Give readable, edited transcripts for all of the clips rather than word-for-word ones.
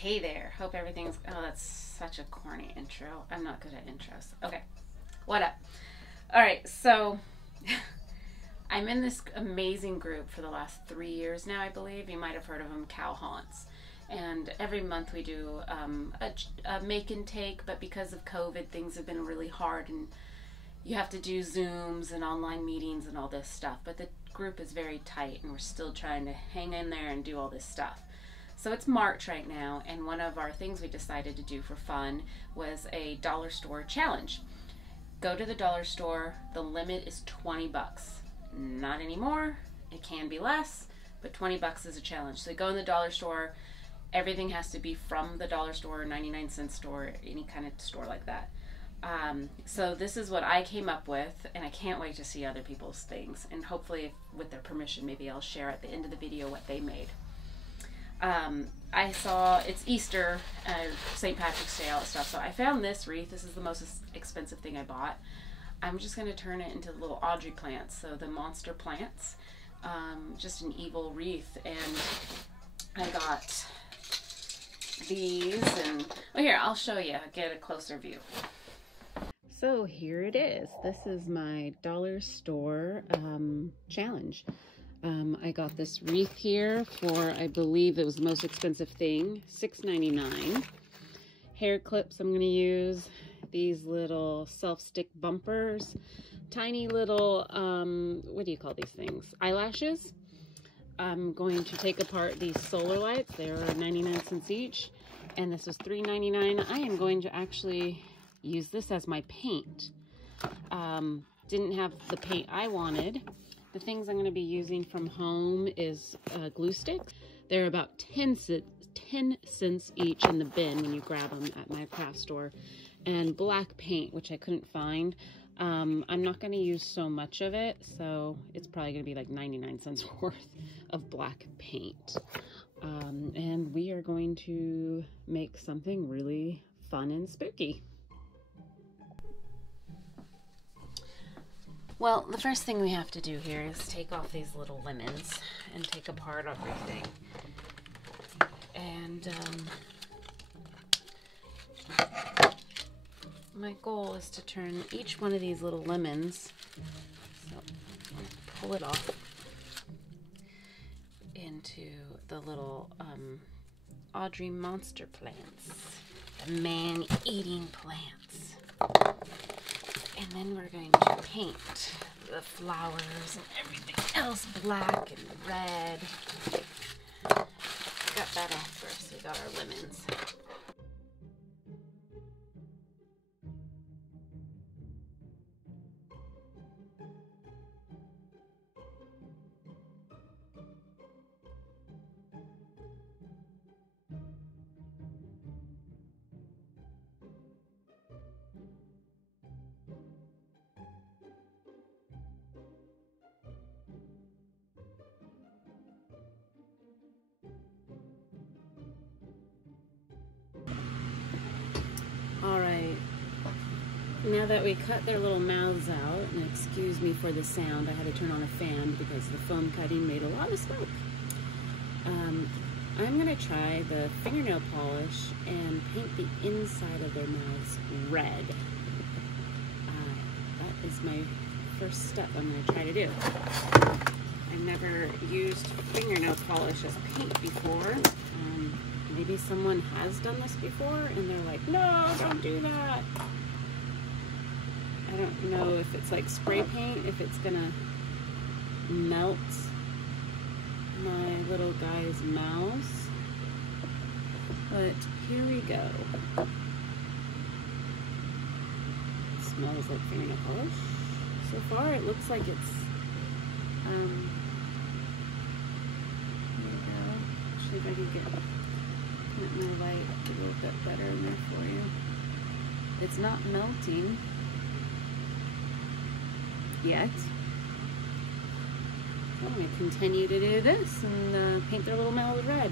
Hey there, hope everything's, oh, that's such a corny intro. I'm not good at intros. Okay, what up? All right, so I'm in this amazing group for the last 3 years now, I believe. You might have heard of them, Cow Haunts. And every month we do a make and take, but because of COVID, things have been really hard and you have to do Zooms and online meetings and all this stuff. But the group is very tight and we're still trying to hang in there and do all this stuff. So it's March right now, and one of our things we decided to do for fun was a dollar store challenge. Go to the dollar store, the limit is 20 bucks. Not anymore, it can be less, but 20 bucks is a challenge. So you go in the dollar store, everything has to be from the dollar store, 99-cent store, any kind of store like that. So this is what I came up with, and I can't wait to see other people's things, and hopefully with their permission maybe I'll share at the end of the video what they made. I saw it's Easter, St. Patrick's Day, all that stuff. So I found this wreath. This is the most expensive thing I bought. I'm just going to turn it into little Audrey plants. So the monster plants, just an evil wreath. And I got these, and well, here, I'll show you, get a closer view. So here it is. This is my dollar store challenge. I got this wreath here for, I believe it was the most expensive thing, $6.99. Hair clips I'm going to use, these little self-stick bumpers, tiny little, what do you call these things? Eyelashes. I'm going to take apart these solar lights. They are 99 cents each, and this was $3.99. I am going to actually use this as my paint. Didn't have the paint I wanted. The things I'm going to be using from home is glue sticks. They're about 10 cents each in the bin when you grab them at my craft store. And black paint, which I couldn't find. I'm not going to use so much of it, so it's probably going to be like 99 cents worth of black paint. And we are going to make something really fun and spooky. Well, the first thing we have to do here is take off these little lemons and take apart everything. And my goal is to turn each one of these little lemons, so I'll pull it off, into the little Audrey monster plants, the man-eating plants. And then we're going to paint the flowers and everything else black and red. Got that off first. We got our lemons. Alright, now that we cut their little mouths out, and excuse me for the sound, I had to turn on a fan because the foam cutting made a lot of smoke. I'm going to try the fingernail polish and paint the inside of their mouths red. That is my first step I'm going to try to do. I've never used fingernail polish as paint before. Maybe someone has done this before and they're like, no, don't do that. I don't know if it's like spray paint, if it's gonna melt my little guy's mouth. But here we go. It smells like fingernail polish. So far it looks like it's, here we go. Actually, if I can get my light a little bit better in there for you. It's not melting yet. So I'm going to continue to do this and paint their little mouths red.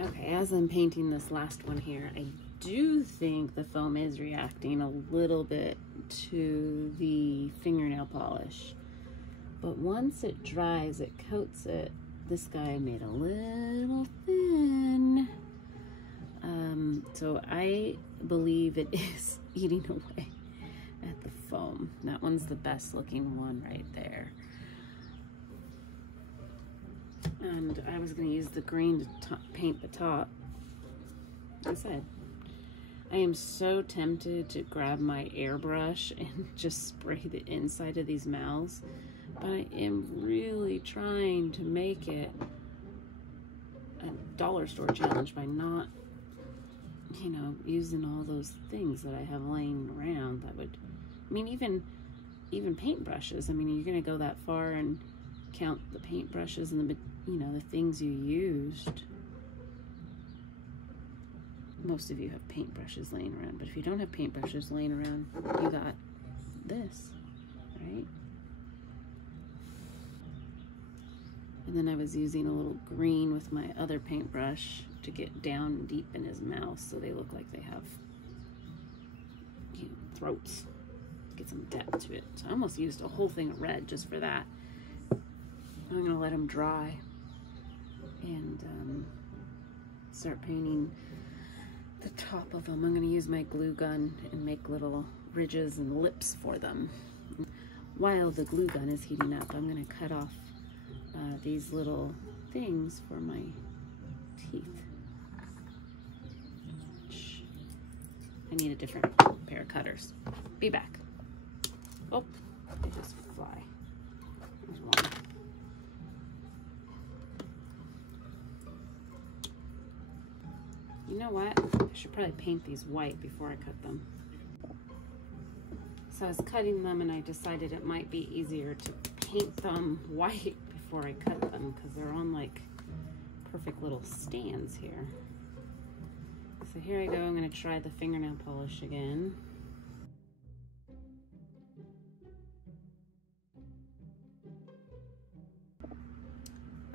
Okay, as I'm painting this last one here, I do think the foam is reacting a little bit to the fingernail polish. But once it dries, it coats it. This guy made a little thin. So I believe it is eating away at the foam. That one's the best looking one right there. And I was going to use the green to paint the top. Like I said, I am so tempted to grab my airbrush and just spray the inside of these mouths, but I am really trying to make it a dollar store challenge by not, you know, using all those things that I have laying around that would, I mean, even paintbrushes. I mean, you're going to go that far and count the paintbrushes and the, you know, the things you used. Most of you have paintbrushes laying around, but if you don't have paintbrushes laying around, you got this, right? And then I was using a little green with my other paintbrush to get down deep in his mouth so they look like they have, you know, throats. Get some depth to it. So I almost used a whole thing of red just for that. I'm gonna let them dry and start painting the top of them. I'm gonna use my glue gun and make little ridges and lips for them. While the glue gun is heating up, I'm gonna cut off these little things for my teeth. I need a different pair of cutters. Be back. Oh, they just fly. There's one. You know what? I should probably paint these white before I cut them. So I was cutting them and I decided it might be easier to paint them white before I cut them because they're on like perfect little stands here. So here I go. I'm going to try the fingernail polish again.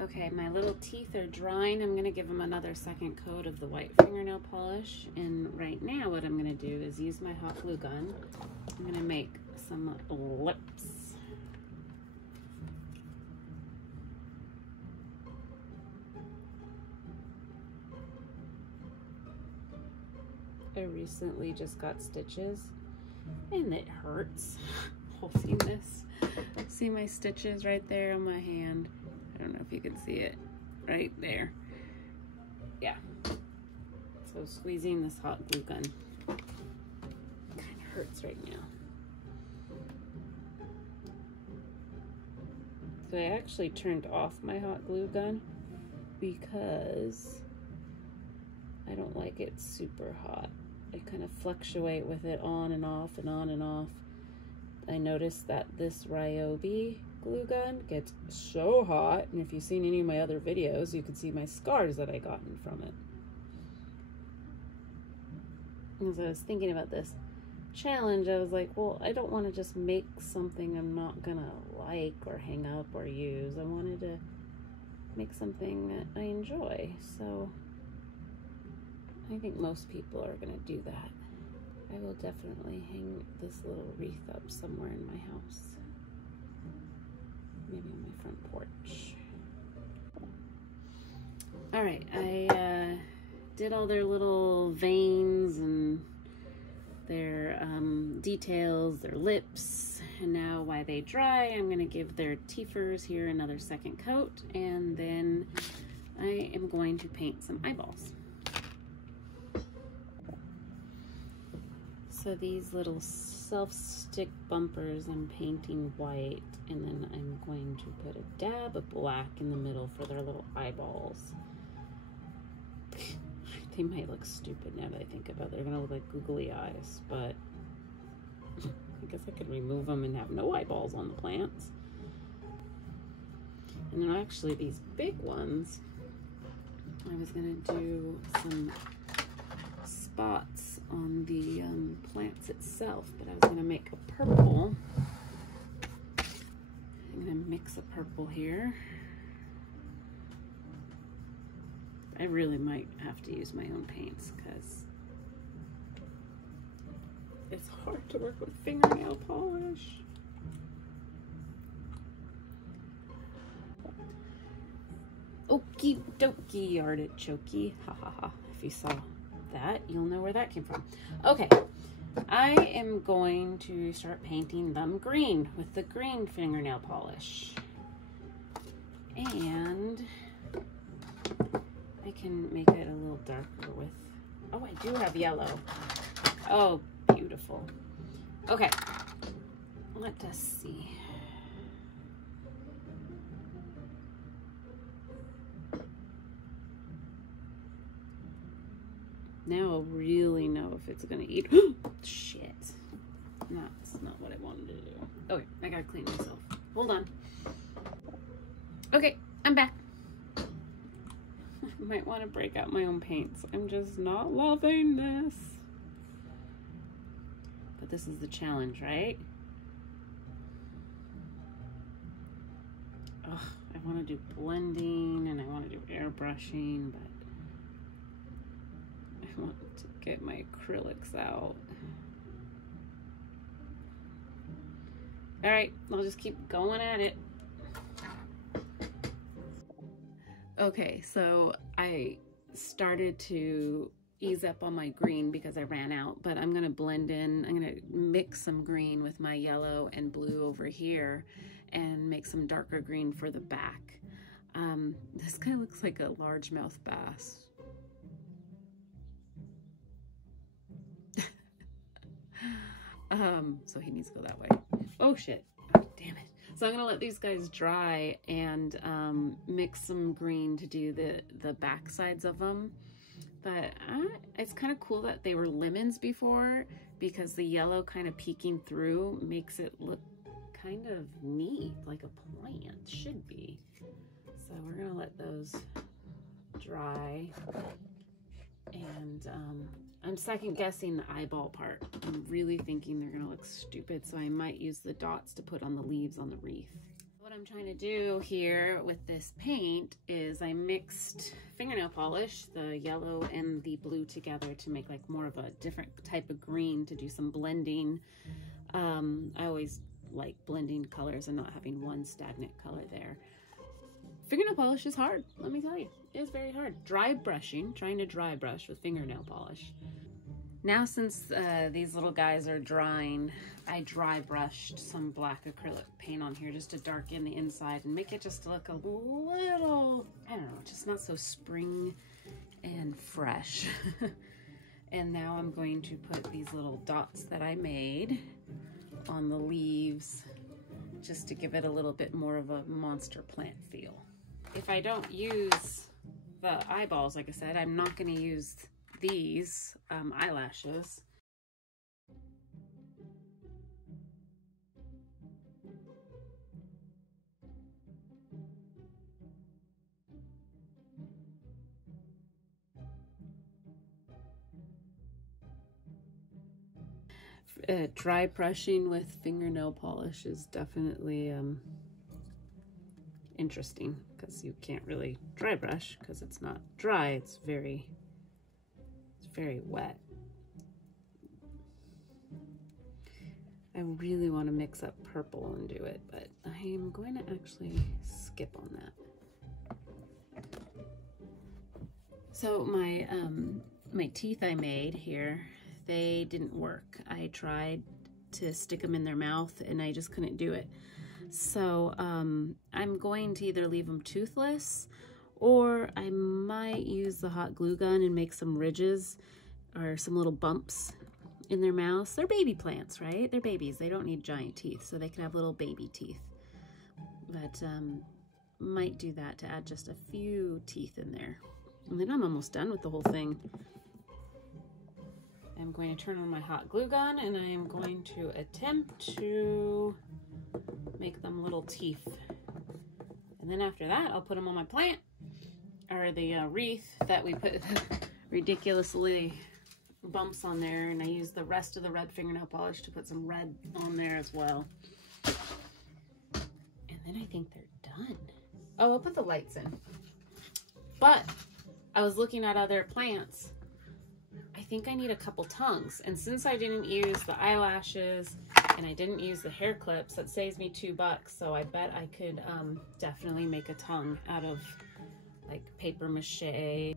Okay, my little teeth are drying. I'm going to give them another second coat of the white fingernail polish. And right now what I'm going to do is use my hot glue gun. I'm going to make some lips. I recently just got stitches and it hurts holding this. See my stitches right there on my hand? I don't know if you can see it right there. Yeah. So squeezing this hot glue gun kind of hurts right now. So I actually turned off my hot glue gun because I don't like it super hot. I kind of fluctuate with it on and off and on and off. I noticed that this Ryobi glue gun gets so hot, and if you've seen any of my other videos, you can see my scars that I gotten from it. As I was thinking about this challenge, I was like, well, I don't want to just make something I'm not gonna like or hang up or use. I wanted to make something that I enjoy, so I think most people are gonna do that. I will definitely hang this little wreath up somewhere in my house. Maybe on my front porch. All right, I did all their little veins and their details, their lips, and now while they dry, I'm gonna give their teethers here another second coat, and then I am going to paint some eyeballs. So these little self-stick bumpers I'm painting white, and then I'm going to put a dab of black in the middle for their little eyeballs. They might look stupid now that I think about it. They're gonna look like googly eyes, but I guess I could remove them and have no eyeballs on the plants. And then actually these big ones, I was gonna do some spots on the plants itself, but I was gonna make a purple. I'm gonna mix a purple here. I really might have to use my own paints because it's hard to work with fingernail polish. Okie dokie, artichokey. Ha ha ha. If you saw that, you'll know where that came from. Okay, I am going to start painting them green with the green fingernail polish. And I can make it a little darker with, oh, I do have yellow. Oh, beautiful. Okay, let us see. Now I'll really know if it's gonna eat. Shit. That's not what I wanted to do. Oh, wait, I gotta clean myself. Hold on. Okay, I'm back. I might want to break out my own paints. I'm just not loving this. But this is the challenge, right? Ugh, I want to do blending and I want to do airbrushing, but I want to get my acrylics out. All right, I'll just keep going at it. Okay, so I started to ease up on my green because I ran out, but I'm gonna blend in, I'm gonna mix some green with my yellow and blue over here and make some darker green for the back. This guy looks like a largemouth bass. So he needs to go that way. Oh shit, oh, damn it. So I'm gonna let these guys dry and mix some green to do the back sides of them. But it's kind of cool that they were lemons before, because the yellow kind of peeking through makes it look kind of neat, like a plant should be. So we're gonna let those dry. And I'm second guessing the eyeball part. I'm really thinking they're gonna look stupid, so I might use the dots to put on the leaves on the wreath. What I'm trying to do here with this paint is I mixed fingernail polish, the yellow and the blue together to make like more of a different type of green to do some blending. I always like blending colors and not having one stagnant color there. Fingernail polish is hard, let me tell you. It's very hard. Dry brushing, trying to dry brush with fingernail polish. Now since these little guys are drying, I dry brushed some black acrylic paint on here just to darken the inside and make it just look a little, I don't know, just not so spring and fresh. And now I'm going to put these little dots that I made on the leaves just to give it a little bit more of a monster plant feel. If I don't use the eyeballs, like I said, I'm not going to use these eyelashes. Dry brushing with fingernail polish is definitely interesting, because you can't really dry brush because it's not dry, it's very wet. I really want to mix up purple and do it, but I am going to actually skip on that. So my my teeth I made here, they didn't work. I tried to stick them in their mouth and I just couldn't do it. So I'm going to either leave them toothless, or I might use the hot glue gun and make some ridges or some little bumps in their mouths. They're baby plants, right? They're babies. They don't need giant teeth, so they can have little baby teeth. But might do that to add just a few teeth in there. And then I'm almost done with the whole thing. I'm going to turn on my hot glue gun and I am going to attempt to make them little teeth. And then after that, I'll put them on my plant, or the wreath that we put ridiculously bumps on there, and I use the rest of the red fingernail polish to put some red on there as well. And then I think they're done. Oh, I'll put the lights in. But I was looking at other plants. I think I need a couple tongues. And since I didn't use the eyelashes and I didn't use the hair clips, that saves me $2. So I bet I could definitely make a tongue out of like paper mache.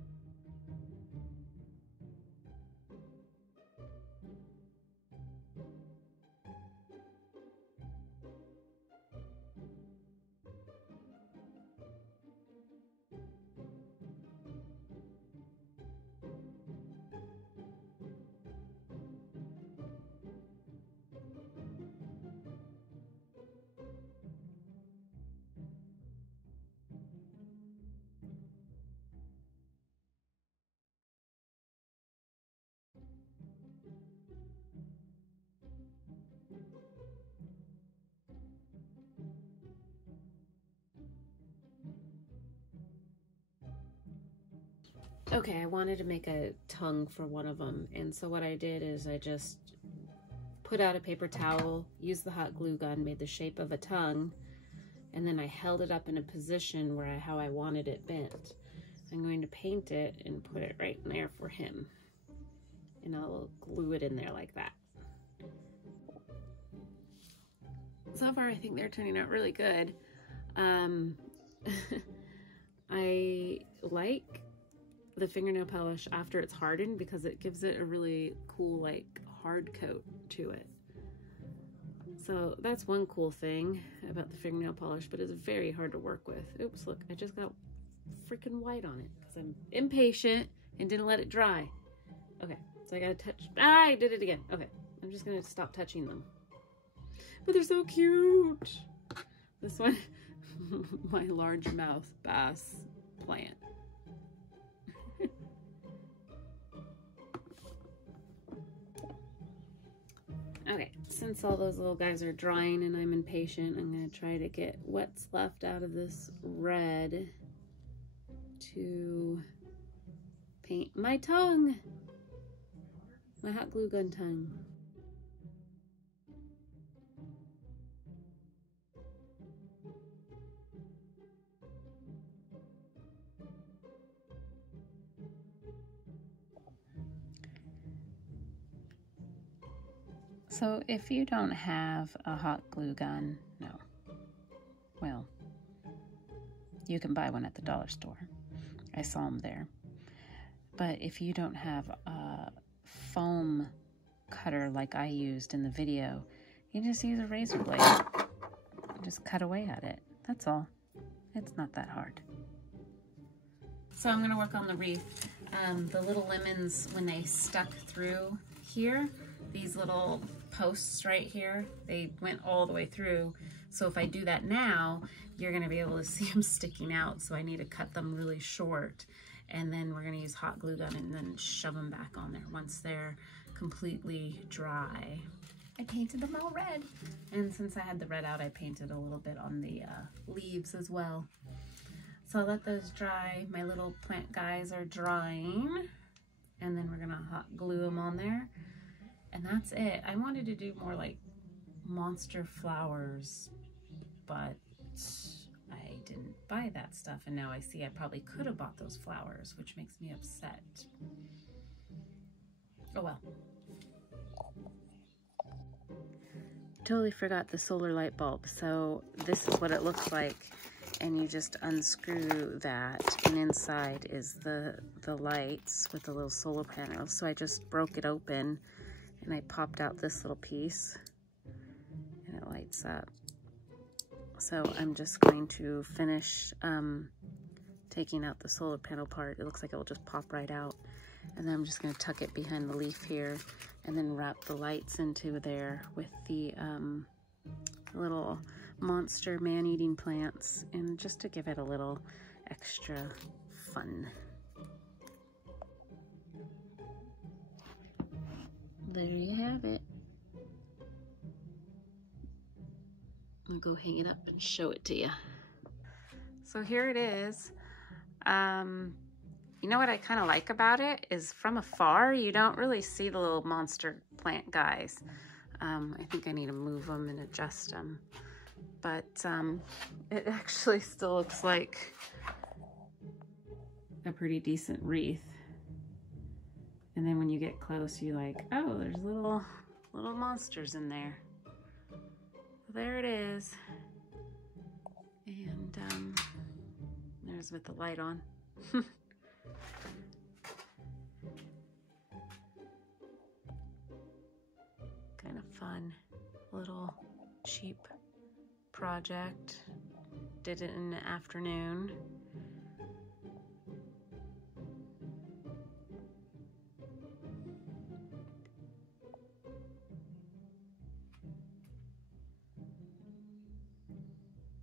Okay, I wanted to make a tongue for one of them, and so what I did is I just put out a paper towel, used the hot glue gun, made the shape of a tongue, and then I held it up in a position where how I wanted it bent. I'm going to paint it and put it right in there for him, and I'll glue it in there like that. So far, I think they're turning out really good. I like the fingernail polish after it's hardened because it gives it a really cool, like, hard coat to it. So that's one cool thing about the fingernail polish, but it's very hard to work with. Oops, look, I just got freaking white on it because I'm impatient and didn't let it dry. Okay, so I gotta touch. Ah, I did it again. Okay, I'm just gonna stop touching them. But they're so cute. This one, my largemouth bass plant. Okay, since all those little guys are drying and I'm impatient, I'm going to try to get what's left out of this red to paint my tongue. My hot glue gun tongue. So if you don't have a hot glue gun, no. Well, you can buy one at the dollar store. I saw them there. But if you don't have a foam cutter like I used in the video, you just use a razor blade. Just cut away at it. That's all. It's not that hard. So I'm gonna work on the wreath. The little lemons, when they stuck through here, these little posts right here, they went all the way through. So if I do that now, you're gonna be able to see them sticking out. So I need to cut them really short. And then we're gonna use hot glue gun and then shove them back on there once they're completely dry. I painted them all red. And since I had the red out, I painted a little bit on the leaves as well. So I'll let those dry. My little plant guys are drying. And then we're gonna hot glue them on there. And that's it. I wanted to do more like monster flowers, but I didn't buy that stuff. And now I see I probably could have bought those flowers, which makes me upset. Oh well. Totally forgot the solar light bulb. So this is what it looks like. And you just unscrew that, and inside is the lights with the little solar panels. So I just broke it open and I popped out this little piece and it lights up. So I'm just going to finish taking out the solar panel part. It looks like it will just pop right out. And then I'm just gonna tuck it behind the leaf here and then wrap the lights into there with the little monster man-eating plants, and just to give it a little extra fun. There you have it. I'll go hang it up and show it to you. So here it is. You know what I kind of like about it is from afar, you don't really see the little monster plant guys. I think I need to move them and adjust them. But it actually still looks like a pretty decent wreath. And then when you get close, you're like, oh, there's little monsters in there. There it is. And there's with the light on. Kind of fun little cheap project. Did it in the afternoon.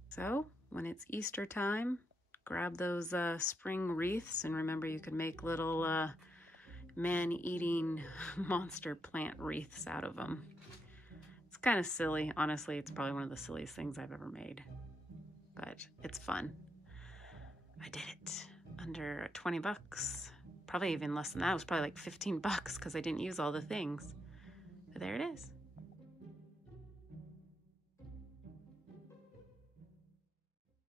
So when it's Easter time, grab those spring wreaths, and remember you can make little man-eating monster plant wreaths out of them. It's kind of silly. Honestly, it's probably one of the silliest things I've ever made, but it's fun. I did it under 20 bucks. Probably even less than that. It was probably like 15 bucks because I didn't use all the things. But there it is.